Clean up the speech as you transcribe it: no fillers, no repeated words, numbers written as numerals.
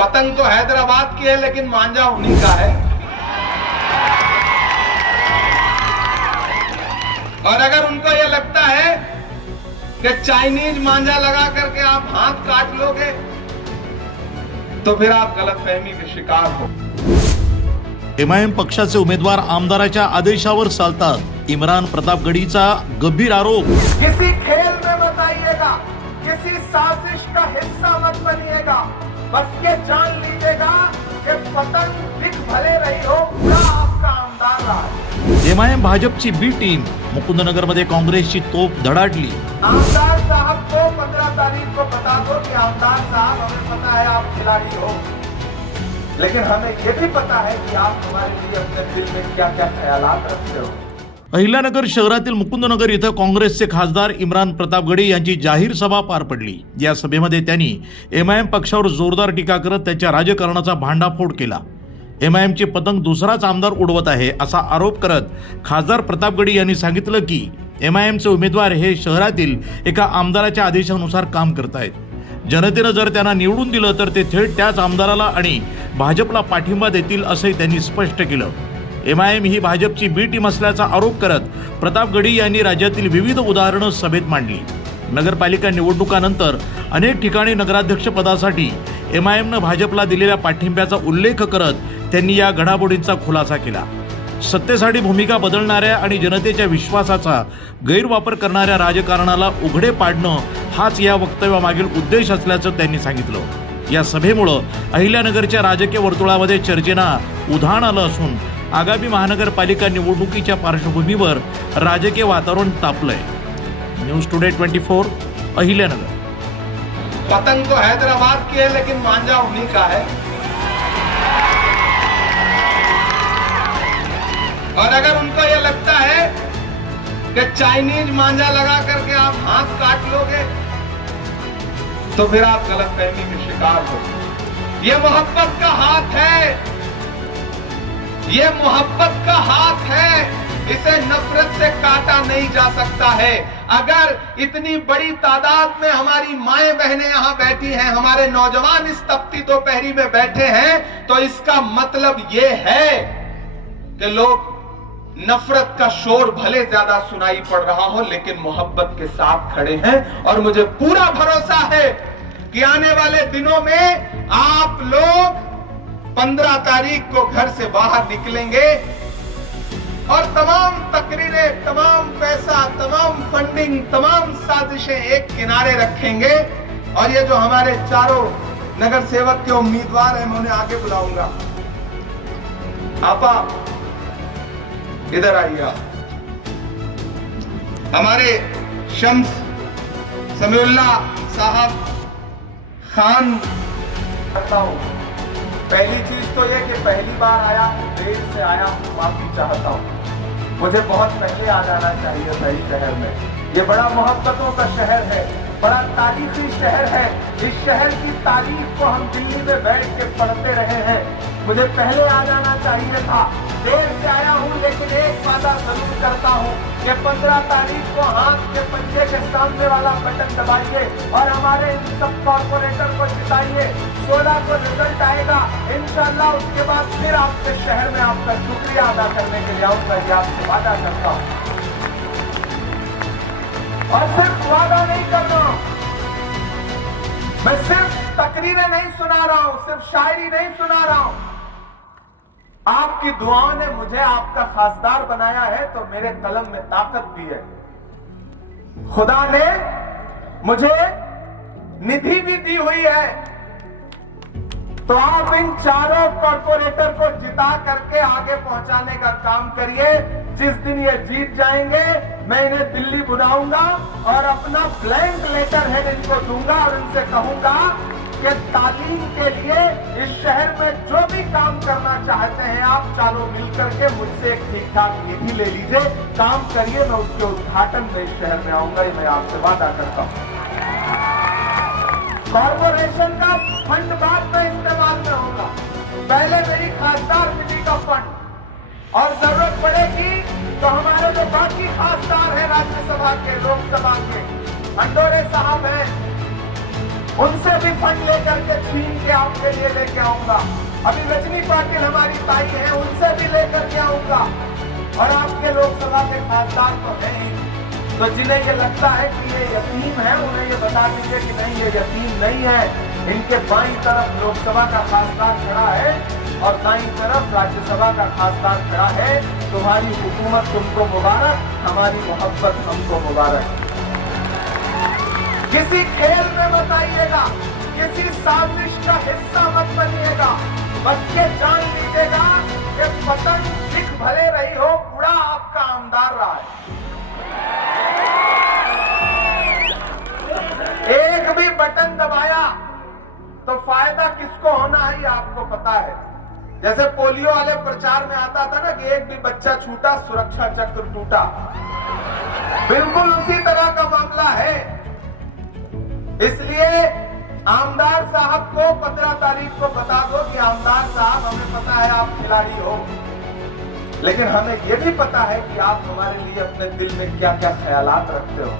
पतंग तो हैदराबाद की है लेकिन मांझा उन्हीं का है। और अगर उनको यह लगता है कि चाइनीज मांझा लगा करके आप हाथ काट लोगे तो फिर आप गलतफहमी के शिकार हो। एमआयएम पक्षाचे उमेदवार आमदाराच्या आदेशावर चालतात, इम्रान प्रतापगडीचा गंभीर आरोप। किसी खेल में मत आइएगा, किसी साजिश का हिस्सा मत बनिएगा, बस ये जान लीजिएगा कि पतंग दिख भले रही हो, पूरा आपका आमदार रहा है। एमआयएम भाजपची बी टीम मुकुंदनगरमध्ये काँग्रेसची तोफ धडाडली। आमदार साहब को 15 तारीख को बता दो कि आमदार साहब हमें पता है आप खिलाड़ी हो, लेकिन हमें ये भी पता है कि आप हमारे लिए अपने दिल में क्या क्या ख्यालात रखते हो। अहिल्यानगर शहरातील मुकुंदनगर इथं काँग्रेसचे खासदार इम्रान प्रतापगडी यांची जाहीर सभा पार पडली। या सभेमध्ये त्यांनी एमआयएम पक्षावर जोरदार टीका करत त्याच्या राजकारणाचा भांडाफोड केला। एमआयएमचे पतंग दुसराच आमदार उडवत आहे असा आरोप करत खासदार प्रतापगडी यांनी सांगितलं की एमआयएमचे उमेदवार हे शहरातील एका आमदाराच्या आदेशानुसार काम करतायत। जनतेनं जर त्यांना निवडून दिलं तर ते थेट त्याच आमदाराला आणि भाजपला पाठिंबा देतील असंही त्यांनी स्पष्ट केलं। एमआयएम ही भाजपची बी टीम असल्याचा आरोप करत प्रतापगडी यांनी राज्यातील विविध उदाहरणं सभेत मांडली। नगरपालिका निवडणुकानंतर अनेक ठिकाणी नगराध्यक्ष पदासाठी एमआयएमनं भाजपला दिलेल्या पाठिंब्याचा उल्लेख करत त्यांनी या घडामोडींचा खुलासा केला। सत्तेसाठी भूमिका बदलणाऱ्या आणि जनतेच्या विश्वासाचा गैरवापर करणाऱ्या राजकारणाला उघडे पाडणं हाच या वक्तव्यामागील उद्देश असल्याचं त्यांनी सांगितलं। या सभेमुळं अहिल्यानगरच्या राजकीय वर्तुळामध्ये चर्चेना उधाण आलं असून आगामी महानगरपालिका निवडणुकीच्या पार्श्वभूमीवर राजकीय वातावरण तापलंय। News today 24 Ahilyanagar. पतंग तो हैदराबाद की है लेकिन मांझा उन्हीं का है। और अगर उनको यह लगता है कि चाइनीज मांझा लगा करके आप हाथ काट लोगे तो फिर आप गलतफहमी के शिकार हो। यह मोहब्बत का हाथ है, यह मोहब्बत का हाथ है, इसे नफरत से काटा नहीं जा सकता है। अगर इतनी बड़ी तादाद में हमारी माएं बहनें यहां बैठी हैं, हमारे नौजवान इस तपती दोपहरी में बैठे हैं, तो इसका मतलब यह है कि लोग नफरत का शोर भले ज्यादा सुनाई पड़ रहा हो लेकिन मोहब्बत के साथ खड़े हैं। और मुझे पूरा भरोसा है कि आने वाले दिनों में आप लोग 15 तारीख को घर से बाहर निकलेंगे और तमाम तकरीरें, तमाम पैसा, तमाम फंडिंग, तमाम साजिशें एक किनारे रखेंगे और ये जो हमारे चारों नगर सेवक के उम्मीदवार हैं मैं उन्हें आगे बुलाऊंगा। आपा इधर आइए। हमारे शम्स समीउल्लाह साहब खान करता हूं। पहली चीज तो यह कि पहली बार आया हूं, देर से आया हूं, माफी चाहता हूं। मुझे बहुत पहले आ जाना चाहिए था इस शहर में। ये बड़ा मोहब्बतों का शहर है, बड़ा तारीखी शहर है। इस शहर की तारीख को हम दिल्ली में बैठ के पढ़ते रहे हैं। मुझे पहले आ जाना चाहिए था, देर से आया हूं, लेकिन एक वादा जरूर करता हूं कि 15 तारीख को हाथ के पंजे के सामने वाला बटन दबाइए और हमारे इन सब कॉर्पोरेटर को जिताइए। 16 को रिजल्ट आएगा इंशाअल्लाह, उसके बाद फिर आपके शहर में आपका शुक्रिया अदा करने के लिए आऊंगा, ये आपसे वादा करता हूं। और सिर्फ वादा नहीं कर रहा हूं, मैं सिर्फ तकरीरें नहीं सुना रहा हूं, सिर्फ शायरी नहीं सुना रहा हूं। आपकी दुआओं ने मुझे आपका खासदार बनाया है तो मेरे कलम में ताकत भी है। खुदा ने मुझे निधि भी दी हुई है। तो आप इन चारों कॉर्पोरेटर को जिता करके आगे पहुंचाने का काम करिए। जिस दिन ये जीत जाएंगे मैं इन्हें दिल्ली बुलाऊंगा और अपना ब्लैंक लेटर हेड इनको दूंगा और इनसे कहूंगा कि तालीम के लिए इस शहर में जो भी काम करना चाहते हैं आप चारों मिलकर के मुझसे एक ठीक ठाक निधि ले लीजिए, काम करिए। मैं उसके उद्घाटन में इस शहर में आऊंगा, ये मैं आपसे वादा करता हूं। कॉर्पोरेशन का फंड बाद में इस्तेमाल में होगा, पहले मेरी खासदार निधि का फंड, और जरूरत पड़ेगी तो हमारे जो बाकी खासदार हैं राज्यसभा के, लोकसभा के, अंडोरे साहब हैं, उनसे भी फंड लेकर के छीन के आपके लिए लेके आऊंगा। अभी रजनी पाटिल हमारी ताई है, उनसे भी लेकर के आऊंगा। और आपके लोकसभा के खासदार तो हैं ही, तो जिन्हें ये लगता है कि ये यतीम है, उन्हें ये बता दीजिए कि नहीं, ये यतीम नहीं है। इनके बाईं तरफ लोकसभा का खासदार खड़ा है और दाईं तरफ राज्यसभा का खासदार खड़ा है। तुम्हारी हुकूमत तुमको मुबारक, हमारी मोहब्बत हमको मुबारक। किसी खेल में मत आइएगा, किसी साजिश का हिस्सा मत बनिएगा। बस ये जान लीजिएगा कि पतंग दिख भले रही हो, उड़ा आपका आमदार रहा है। एक भी बटन दबाया तो फायदा किसको होना है, ये आपको पता है। जैसे पोलियो वाले प्रचार में आता था ना कि एक भी बच्चा छूटा सुरक्षा चक्र टूटा, बिल्कुल उसी तरह का मामला है। इसलिए आमदार साहब को 15 तारीख को बता दो कि आमदार साहब, हमें पता है आप खिलाड़ी हो, लेकिन हमें यह भी पता है कि आप हमारे लिए अपने दिल में क्या क्या ख्यालात रखते हो।